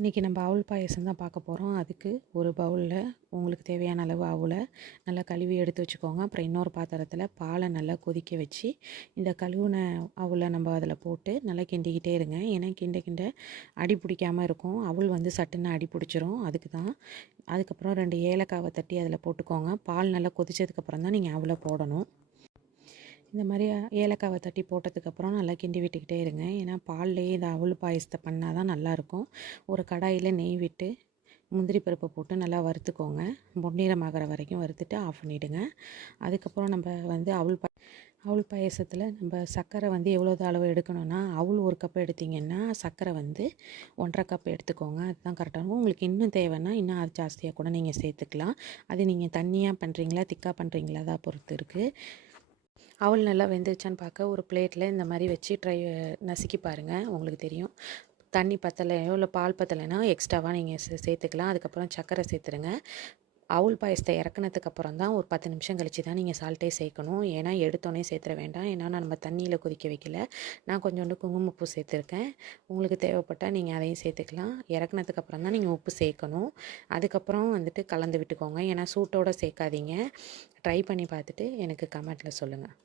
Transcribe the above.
இன்றைக்கி நம்ம அவுள் பாயசம் தான் பார்க்க போகிறோம். அதுக்கு ஒரு பவுலில் உங்களுக்கு தேவையான அளவு அவுளை நல்லா கழுவி எடுத்து வச்சுக்கோங்க. அப்புறம் இன்னொரு பாத்திரத்தில் பாலை நல்லா கொதிக்க வச்சு இந்த கழுவுன அவுளை நம்ம அதில் போட்டு நல்லா கிண்டிக்கிட்டே இருங்க. ஏன்னா கிண்ட கிண்ட அடி பிடிக்காமல் இருக்கும். அவுள் வந்து சட்டுன்னு அடி பிடிச்சிரும். அதுக்கு தான். அதுக்கப்புறம் 2 ஏலக்காவை தட்டி அதில் போட்டுக்கோங்க. பால் நல்லா கொதிச்சதுக்கப்புறம் தான் நீங்கள் அவுளை போடணும். இந்த மாதிரி ஏலக்காவை தட்டி போட்டதுக்கப்புறம் நல்லா கிண்டி விட்டுக்கிட்டே இருங்க. ஏன்னா பால்லேயே இந்த அவுள் பாயசத்தை பண்ணால் தான் நல்லாயிருக்கும். ஒரு கடாயில் நெய் விட்டு முந்திரி பருப்பை போட்டு நல்லா வறுத்துக்கோங்க. பொன்னிறமாகிற வரைக்கும் வறுத்துட்டு ஆஃப் பண்ணிவிடுங்க. அதுக்கப்புறம் நம்ம வந்து அவுள் பாயசத்தில் நம்ம சர்க்கரை வந்து எவ்வளோ அளவு எடுக்கணும்னா, அவுள் 1 கப் எடுத்திங்கன்னா சர்க்கரை வந்து 1½ கப் எடுத்துக்கோங்க. அதுதான் கரெக்டாக இருக்கும். உங்களுக்கு இன்னும் தேவைன்னா இன்னும் அது ஜாஸ்தியாக கூட நீங்கள் சேர்த்துக்கலாம். அது நீங்கள் தண்ணியாக பண்ணுறீங்களா திக்காக பண்ணுறீங்களா தான் பொறுத்து இருக்குது. அவுள் நல்லா வெந்துருச்சான்னு பார்க்க ஒரு பிளேட்டில் இந்த மாதிரி வச்சு நசுக்கி பாருங்கள். உங்களுக்கு தெரியும். தண்ணி பத்தலையோ இல்லை பால் பத்தலைன்னா எக்ஸ்ட்ராவாக நீங்கள் சேர்த்துக்கலாம். அதுக்கப்புறம் சர்க்கரை சேர்த்துருங்க. அவுள் பாயசத்தை இறக்குனதுக்கப்புறம் தான் ஒரு 10 நிமிஷம் கழித்து தான் நீங்கள் சால்ட்டே சேர்க்கணும். ஏன்னா எடுத்தோடனே சேர்த்துற வேண்டாம். ஏன்னா நம்ம தண்ணியில் கொதிக்க வைக்கல. நான் கொஞ்சோண்டு குங்குமப்பூ சேர்த்துருக்கேன். உங்களுக்கு தேவைப்பட்டால் நீங்கள் அதையும் சேர்த்துக்கலாம். இறக்குனதுக்கப்புறம் தான் நீங்கள் உப்பு சேர்க்கணும். அதுக்கப்புறம் வந்துட்டு கலந்து விட்டுக்கோங்க. ஏன்னா சூட்டோடு சேர்க்காதீங்க. ட்ரை பண்ணி பார்த்துட்டு எனக்கு கமெண்ட்டில் சொல்லுங்கள்.